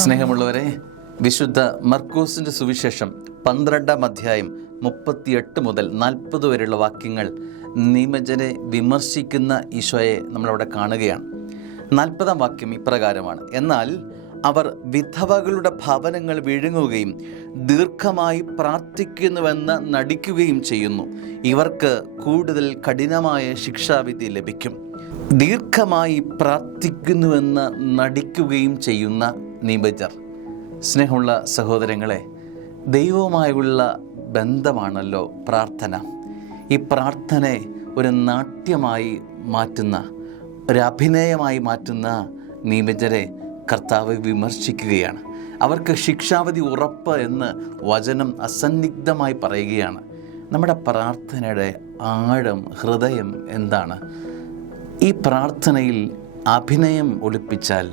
സ്നേഹമുള്ളവരെ, വിശുദ്ധ മർക്കോസിൻ്റെ സുവിശേഷം 12-ാം അധ്യായം 38 മുതൽ 40 വരെയുള്ള വാക്യങ്ങൾ നിയമജ്ഞരെ വിമർശിക്കുന്ന ഈശോയെ നമ്മളവിടെ കാണുകയാണ്. 40-ാം വാക്യം ഇപ്രകാരമാണ്: എന്നാൽ അവർ വിധവകളുടെ ഭവനങ്ങൾ വിഴുങ്ങുകയും ദീർഘമായി പ്രാർത്ഥിക്കുന്നുവെന്ന് നടിക്കുകയും ചെയ്യുന്നു. ഇവർക്ക് കൂടുതൽ കഠിനമായ ശിക്ഷാവിധി ലഭിക്കും. ദീർഘമായി പ്രാർത്ഥിക്കുന്നുവെന്ന് നടിക്കുകയും ചെയ്യുന്ന നിയമജ്ഞർ. സ്നേഹമുള്ള സഹോദരങ്ങളെ, ദൈവവുമായുള്ള ബന്ധമാണല്ലോ പ്രാർത്ഥന. ഈ പ്രാർത്ഥനയെ ഒരു നാട്യമായി മാറ്റുന്ന, ഒരു അഭിനയമായി മാറ്റുന്ന നിയമജ്ഞരെ കർത്താവ് വിമർശിക്കുകയാണ്. അവർക്ക് ശിക്ഷാവിധി ഉറപ്പ് എന്ന് വചനം അസന്നിഗ്ധമായി പറയുകയാണ്. നമ്മുടെ പ്രാർത്ഥനയുടെ ആഴം, ഹൃദയം എന്താണ്? ഈ പ്രാർത്ഥനയിൽ അഭിനയം ഒളിപ്പിച്ചാൽ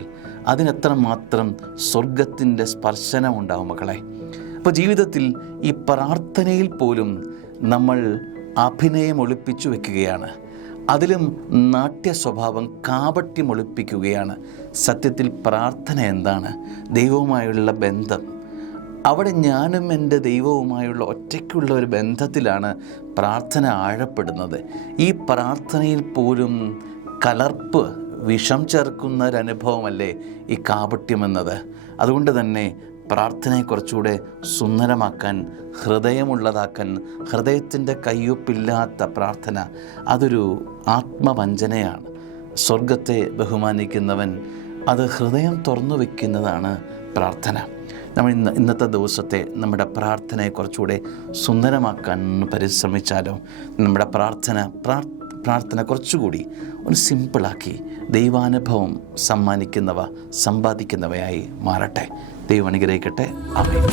അതിനെത്രമാത്രം സ്വർഗത്തിൻ്റെ സ്പർശനം ഉണ്ടാവും മക്കളെ. അപ്പോൾ ജീവിതത്തിൽ ഈ പ്രാർത്ഥനയിൽ പോലും നമ്മൾ അഭിനയം ഒളിപ്പിച്ചു വെക്കുകയാണ്. അതിലും നാട്യ സ്വഭാവം, കാപട്യം ഒളിപ്പിക്കുകയാണ്. സത്യത്തിൽ പ്രാർത്ഥന എന്താണ്? ദൈവവുമായുള്ള ബന്ധം. അവിടെ ഞാനും എൻ്റെ ദൈവവുമായുള്ള ഒറ്റയ്ക്കുള്ള ഒരു ബന്ധത്തിലാണ് പ്രാർത്ഥന ആഴപ്പെടുന്നത്. ഈ പ്രാർത്ഥനയിൽ പോലും കലർപ്പ്, വിഷം ചേർക്കുന്ന ഒരനുഭവമല്ലേ ഈ കാപട്യമെന്നത്. അതുകൊണ്ട് തന്നെ പ്രാർത്ഥനയെ കുറച്ചുകൂടെ സുന്ദരമാക്കാൻ, ഹൃദയമുള്ളതാക്കാൻ, ഹൃദയത്തിൻ്റെ കയ്യൊപ്പില്ലാത്ത പ്രാർത്ഥന അതൊരു ആത്മവഞ്ചനയാണ്. സ്വർഗത്തെ ബഹുമാനിക്കുന്നവൻ അത് ഹൃദയം തുറന്നു വയ്ക്കുന്നതാണ് പ്രാർത്ഥന. നമ്മൾ ഇന്നത്തെ ദിവസത്തെ നമ്മുടെ പ്രാർത്ഥനയെ കുറച്ചുകൂടെ സുന്ദരമാക്കാൻ പരിശ്രമിച്ചാലോ? നമ്മുടെ പ്രാർത്ഥന കുറച്ചുകൂടി ഒന്ന് സിമ്പിളാക്കി ദൈവാനുഭവം സമ്പാദിക്കുന്നവയായി മാറട്ടെ. ദൈവം അനുഗ്രഹിക്കട്ടെ. ആമേൻ.